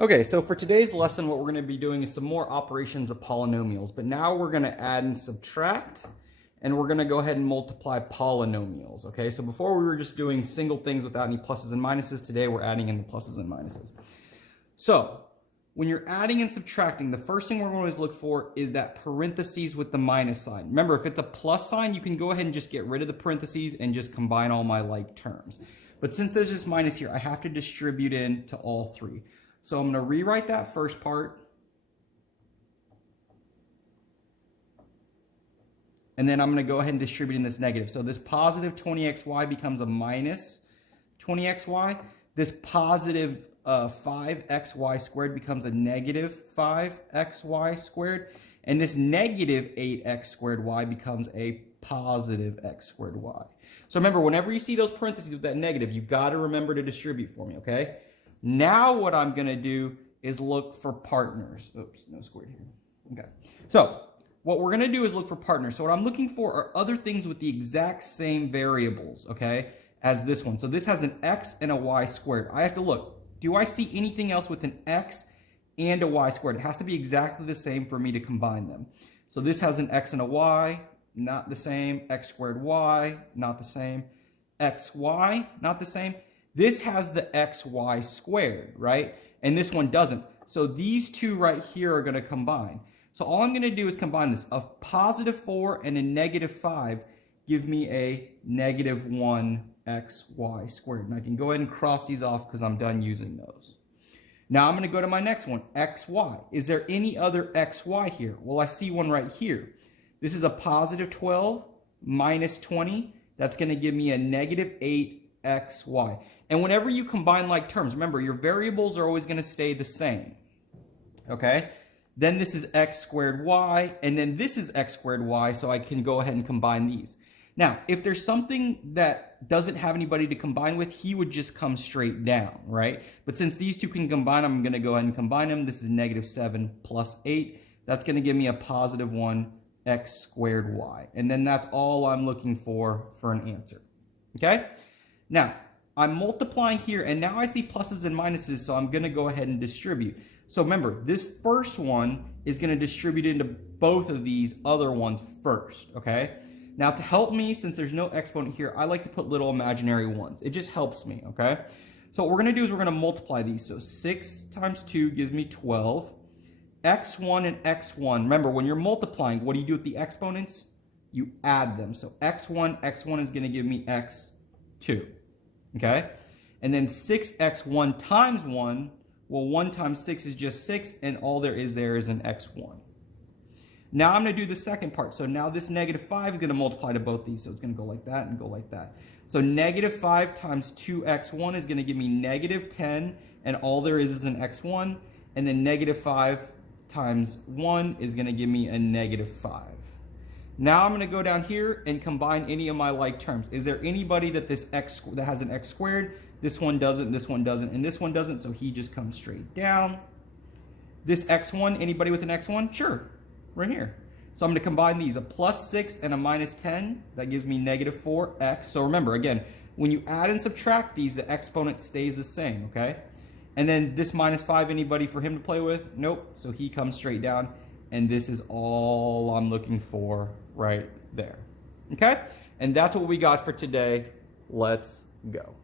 Okay, so for today's lesson, what we're going to be doing is some more operations of polynomials, but now we're going to add and subtract, and we're going to go ahead and multiply polynomials, okay? So before we were just doing single things without any pluses and minuses. Today we're adding in the pluses and minuses. So when you're adding and subtracting, the first thing we're going to always look for is that parentheses with the minus sign. Remember, if it's a plus sign, you can go ahead and just get rid of the parentheses and just combine all my like terms. But since there's this minus here, I have to distribute into all three. So I'm going to rewrite that first part. And then I'm going to go ahead and distribute in this negative. So this positive 20xy becomes a minus 20xy. This positive 5xy squared becomes a negative 5xy squared. And this negative 8x squared y becomes a positive x squared y. So remember, whenever you see those parentheses with that negative, you've got to remember to distribute for me, okay? Now what I'm going to do is look for partners. Oops, no squared here. Okay. So what we're going to do is look for partners. So what I'm looking for are other things with the exact same variables, okay, as this one. So this has an x and a y squared. I have to look. Do I see anything else with an x and a y squared? It has to be exactly the same for me to combine them. So this has an x and a y, not the same. X squared y, not the same. Xy, not the same. This has the xy squared, right? And this one doesn't. So these two right here are going to combine. So all I'm going to do is combine this. A positive 4 and a negative 5 give me a negative 1xy squared. And I can go ahead and cross these off because I'm done using those. Now I'm going to go to my next one, xy. Is there any other xy here? Well, I see one right here. This is a positive 12 minus 20. That's going to give me a negative 8xy. And whenever you combine like terms, remember, your variables are always going to stay the same. Okay? Then this is x squared y, and then this is x squared y, so I can go ahead and combine these. Now, if there's something that doesn't have anybody to combine with, he would just come straight down, right? But since these two can combine, I'm going to go ahead and combine them. This is negative 7 plus 8. That's going to give me a positive 1x squared y. And then that's all I'm looking for an answer. Okay? Now, I'm multiplying here, and now I see pluses and minuses, so I'm going to go ahead and distribute. So remember, this first one is going to distribute into both of these other ones first, okay? Now, to help me, since there's no exponent here, I like to put little imaginary ones. It just helps me, okay? So what we're going to do is we're going to multiply these. So 6 times 2 gives me 12. x1 and x1. Remember, when you're multiplying, what do you do with the exponents? You add them. So x1 is going to give me x2. Okay, and then 6x1 times 1, well, 1 times 6 is just 6, and all there is an x1. Now I'm going to do the second part. So now this negative 5 is going to multiply to both these, so it's going to go like that and go like that. So negative 5 times 2x1 is going to give me negative 10, and all there is an x1, and then negative 5 times 1 is going to give me a negative 5. Now I'm going to go down here and combine any of my like terms. Is there anybody that that has an x squared? This one doesn't, this one doesn't, and this one doesn't, so he just comes straight down. This x1, anybody with an x1? Sure, right here. So I'm going to combine these, a plus 6 and a minus 10. That gives me negative 4x. So remember, again, when you add and subtract these, the exponent stays the same, okay? And then this minus 5, anybody for him to play with? Nope, so he comes straight down. And this is all I'm looking for right there. Okay? And that's what we got for today. Let's go.